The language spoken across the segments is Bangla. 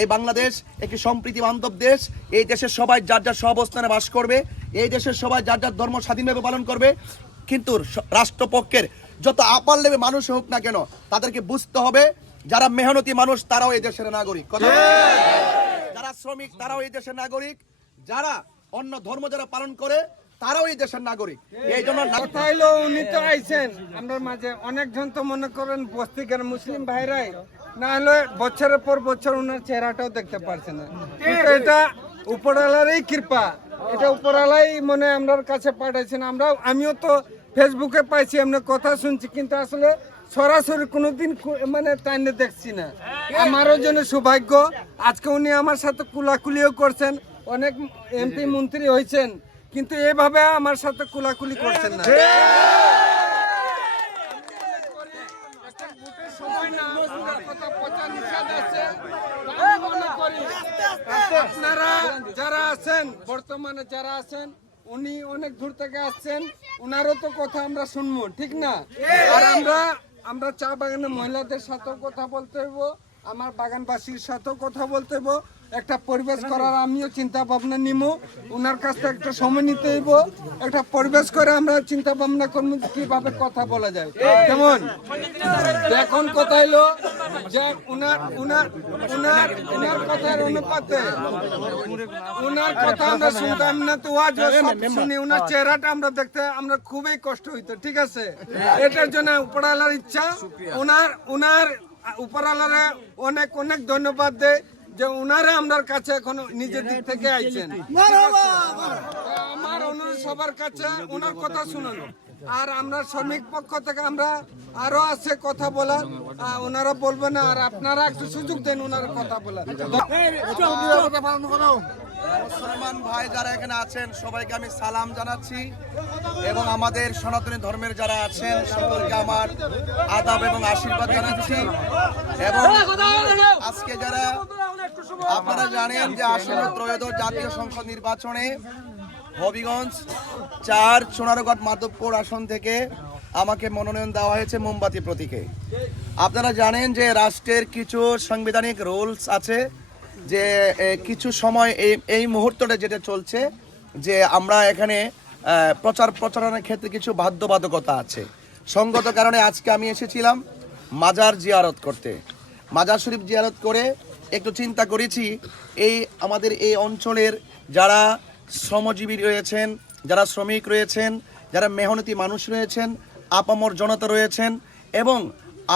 এই বাংলাদেশ একটি সম্প্রীতি বান্ধব দেশ। এই দেশের সবাই যার যার সহাবস্থানে বাস করবে এই দেশের সবাই যার যার ধর্ম স্বাধীনভাবে পালন করবে। কিন্তু রাষ্ট্রপক্ষের যত আপার লেবে মানুষ হোক না কেন তাদেরকে বুঝতে হবে যারা মেহনতি মানুষ তারাও এই দেশের নাগরিক। কথা যারা শ্রমিক তারাও এই দেশের নাগরিক। যারা অন্য ধর্ম যারা পালন করে তারাও এই দেশের নাগরিক। এই জন্য কথা হইল উনি তো আইছেন। আমরা মাঝে অনেকজন তো মনে করেন বস্তিকার মুসলিম ভাইরাই। না হলে বছরের পর বছর ওনার চেহারাটাও দেখতে পারছে না। কিন্তু এটা উপরওয়ালারই কৃপা। এটা উপরওয়ালাই মনে আমরার কাছে পাঠাইছেন। আমরা আমিও তো ফেসবুকে পাইছি আমরা কথা শুনছি, কিন্তু আসলে সরাসরি কোনোদিন মানে টাইনে দেখছি না। আমারও জন্য সৌভাগ্য, আজকে উনি আমার সাথে কুলাকুলিও করছেন। অনেক এমপি মন্ত্রী হয়েছেন কিন্তু এভাবে আমার সাথে কুলাকুলি করছেন না একটা ভোটের সময় না, ওনার কথা পচা নিষেধ আছে। আমি মনে করি, আপনারা যারা আছেন বর্তমানে যারা আছেন উনি অনেক দূর থেকে আসছেন উনারও তো কথা আমরা শুনব ঠিক না? আর আমরা আমরা চা বাগানের মহিলাদের সাথেও কথা বলতে হইব আমার বাগানবাসীর সাথেও কথা বলতে হইব একটা পরিবেশ করার আমিও চিন্তা ভাবনা নিব ওনার কাছ থেকে একটা সময় নিতে হইব একটা পরিবেশ করে আমরা চিন্তা ভাবনা করব কীভাবে কথা বলা যায়। যেমন এখন কথা হইল যে উনার উনার উনার উনার কথার অনুপাতে উনার কথা আমরা শুনতাম না তো আজ শুনি উনার চেহারাটা আমরা দেখতে আমরা খুবই কষ্ট হইতো ঠিক আছে? এটার জন্য উপরালার ইচ্ছা উনার উনার উপরালারে অনেক অনেক ধন্যবাদ দেয় যে উনারে আমার কাছে এখন নিজের দিক থেকে আইছেন। আমার অনুরোধ সবার কাছে ওনার কথা শুনুন। আর আমরা শ্রমিক পক্ষ থেকে আমরা আরও আছে কথা বলার। ওনারা বলবেন আর আপনারা একটু সুযোগ দেন ওনার কথা বলার। মুসলমান ভাই যারা এখানে আছেন, সবাইকে আমি সালাম জানাচ্ছি। এবং আমাদের সনাতনী ধর্মের যারা আছেন, সকলকে আমার আদাব এবং আশীর্বাদ জানাচ্ছি। এবং আজকে যারা আপনারা জানেন যে আসন্ন ত্রয়োদশ জাতীয় সংসদ নির্বাচনে হবিগঞ্জ চার সোনারগড় মাধবপুর আসন থেকে আমাকে মনোনয়ন দেওয়া হয়েছে মোমবাতি প্রতীকে। আপনারা জানেন যে রাষ্ট্রের কিছু সাংবিধানিক রুলস আছে। যে কিছু সময় এই এই মুহূর্তটা যেটা চলছে, যে আমরা এখানে প্রচার প্রচারণের ক্ষেত্রে কিছু বাধ্যবাধকতা আছে। সঙ্গত কারণে আজকে আমি এসেছিলাম মাজার জিয়ারত করতে। মাজার শরীফ জিয়ারত করে একটু চিন্তা করেছি, এই আমাদের এই অঞ্চলের যারা শ্রমজীবী রয়েছেন, যারা শ্রমিক রয়েছেন, যারা মেহনতি মানুষ রয়েছেন, আপামর জনতা রয়েছেন এবং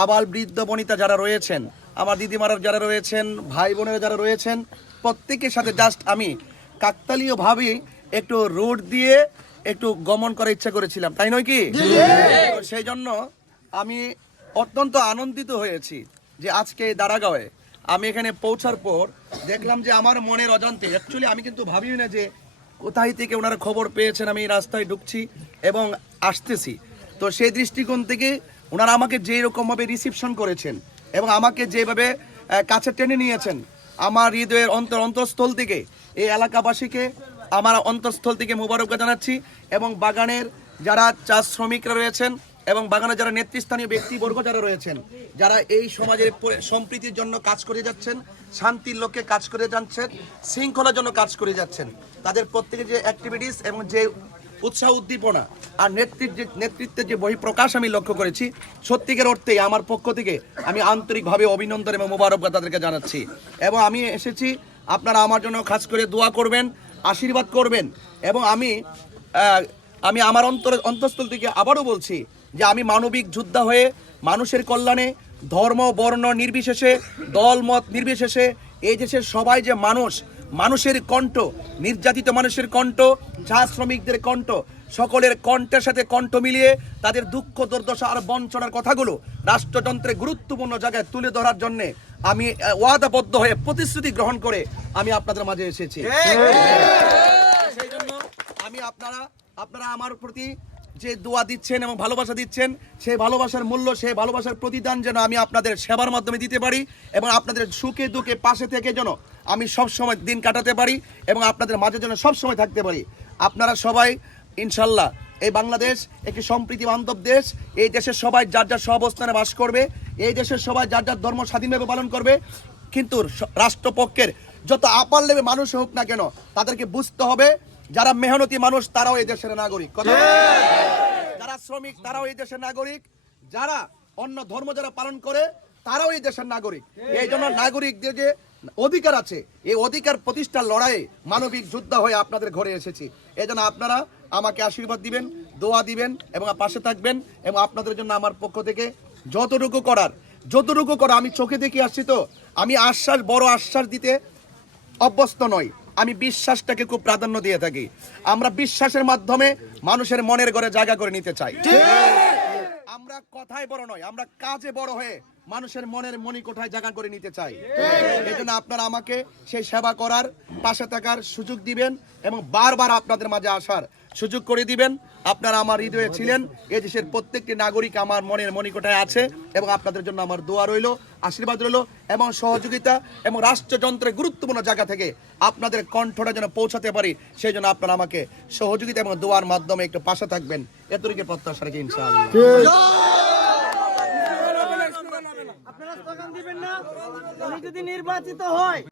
আবাল বৃদ্ধ বনিতা যারা রয়েছেন আমার দিদিমারা যারা রয়েছেন ভাই বোনেরা যারা রয়েছেন প্রত্যেকের সাথে জাস্ট আমি কাকতালীয়ভাবে একটু রোড দিয়ে একটু গমন করার ইচ্ছা করেছিলাম। তাই নয় কি? সেই জন্য আমি অত্যন্ত আনন্দিত হয়েছি যে আজকে এই দাঁড়াগাঁওয়ে আমি এখানে পৌঁছার পর দেখলাম যে আমার মনের অজান্তে অ্যাকচুয়ালি আমি কিন্তু ভাবিও না যে কোথায় থেকে ওনারা খবর পেয়েছেন আমি রাস্তায় ঢুকছি এবং আসতেছি। তো সেই দৃষ্টিকোণ থেকে ওনারা আমাকে যেই রকমভাবে রিসিপশন করেছেন এবং আমাকে যেভাবে কাছে টেনে নিয়েছেন, আমার হৃদয়ের অন্তর, অন্তঃস্থল থেকে এই এলাকাবাসীকে আমার অন্তঃস্থল থেকে মুবারক জানাচ্ছি এবং বাগানের যারা চা শ্রমিকরা রয়েছেন এবং বাগানে যারা নেতৃস্থানীয় ব্যক্তিবর্গ যারা রয়েছেন, যারা এই সমাজের সম্প্রীতির জন্য কাজ করে যাচ্ছেন, শান্তির লক্ষ্যে কাজ করে যাচ্ছেন, শৃঙ্খলার জন্য কাজ করে যাচ্ছেন, তাদের প্রত্যেকের যে অ্যাক্টিভিটিস এবং যে উৎসাহ উদ্দীপনা আর নেতৃত্বের নেতৃত্বের যে বহিঃপ্রকাশ আমি লক্ষ্য করেছি, সত্যিকার অর্থেই আমার পক্ষ থেকে আমি আন্তরিকভাবে অভিনন্দন এবং মোবারকবাদ তাদেরকে জানাচ্ছি। এবং আমি এসেছি, আপনারা আমার জন্য খাস করে দোয়া করবেন, আশীর্বাদ করবেন, এবং আমি আমি আমার অন্তর অন্তঃস্থল থেকে আবারও বলছি যে আমি মানবিক যোদ্ধা হয়ে, মানুষের কল্যাণে, ধর্ম, বর্ণ নির্বিশেষে দল মত নির্বিশেষে, এই দেশের সবাই যে মানুষ, মানুষের কণ্ঠ, নির্যাতিত মানুষের কণ্ঠ চা শ্রমিকদের কণ্ঠ সকলের কণ্ঠের সাথে কণ্ঠ মিলিয়ে তাদের দুঃখ দুর্দশা আর বঞ্চনার কথাগুলো রাষ্ট্রযন্ত্রে গুরুত্বপূর্ণ জায়গায় তুলে ধরার জন্য আমি ওয়াদাবদ্ধ হয়ে প্রতিশ্রুতি গ্রহণ করে আমি আপনাদের মাঝে এসেছি। সেই জন্য আমি আপনারা আপনারা আমার প্রতি যে দোয়া দিচ্ছেন এবং ভালোবাসা দিচ্ছেন সেই ভালোবাসার মূল্য সেই ভালোবাসার প্রতিদান যেন আমি আপনাদের সেবার মাধ্যমে দিতে পারি এবং আপনাদের সুখে দুঃখে পাশে থেকে যেন আমি সব সময় দিন কাটাতে পারি এবং আপনাদের মাঝে যেন সব সময় থাকতে পারি। আপনারা সবাই, ইনশাল্লাহ, এই বাংলাদেশ একটি সম্প্রীতি বান্ধব দেশ। এই দেশের সবাই যার যার সহাবস্থানে বাস করবে, এই দেশের সবাই যার যার ধর্ম স্বাধীনভাবে পালন করবে। কিন্তু রাষ্ট্রপক্ষের যত আপার লেভে মানুষ হোক না কেন, তাদেরকে বুঝতে হবে, যারা মেহনতি মানুষ, তারাও এই দেশের নাগরিক। যারা শ্রমিক, তারাও এই দেশের নাগরিক। যারা অন্য ধর্ম যারা পালন করে, তারাও এই দেশের নাগরিক। এই জন্য নাগরিকদের যে অধিকার আছে। এই অধিকার প্রতিষ্ঠার লড়াইয়ে মানবিক যোদ্ধা হয়ে আপনাদের ঘরে এসেছি। এই জন্য আপনারা আমাকে আশীর্বাদ দিবেন দোয়া দিবেন এবং পাশে থাকবেন এবং আপনাদের জন্য আমার পক্ষ থেকে যতটুকু করার যতটুকু করা আমি চোখে দেখে আসছি তো আমি আশ্বাস বড় আশ্বাস দিতে অভ্যস্ত নয় আমি বিশ্বাসটাকে খুব প্রাধান্য দিয়ে থাকি। আমরা বিশ্বাসের মাধ্যমে মানুষের মনের ঘরে জায়গা করে নিতে চাই। আমরা কথায় বড় নয় আমরা কাজে বড় হয়ে মানুষের মনের মনি কোঠায় জায়গা করে নিতে চাই। এই জন্য আপনারা আমাকে সেই সেবা করার পাশে থাকার সুযোগ দিবেন এবং বারবার আপনাদের মাঝে আসার সুযোগ করে দিবেন। আপনারা আমার হৃদয়ে ছিলেন এই দেশের প্রত্যেকটি নাগরিক আমার মনের মনিকোঠায় আছে এবং আপনাদের জন্য আমার দোয়া রইল আশীর্বাদ রইল এবং সহযোগিতা এবং রাষ্ট্রযন্ত্রের গুরুত্বপূর্ণ জায়গা থেকে আপনাদের কণ্ঠটা যেন পৌঁছাতে পারি সেই জন্য আপনারা আমাকে সহযোগিতা এবং দোয়ার মাধ্যমে একটু পাশে থাকবেন। এতটুকু প্রত্যাশা রেখে ইনশাআল্লাহ আপনারা স্লোগান দিবেন না উনি যদি নির্বাচিত হয়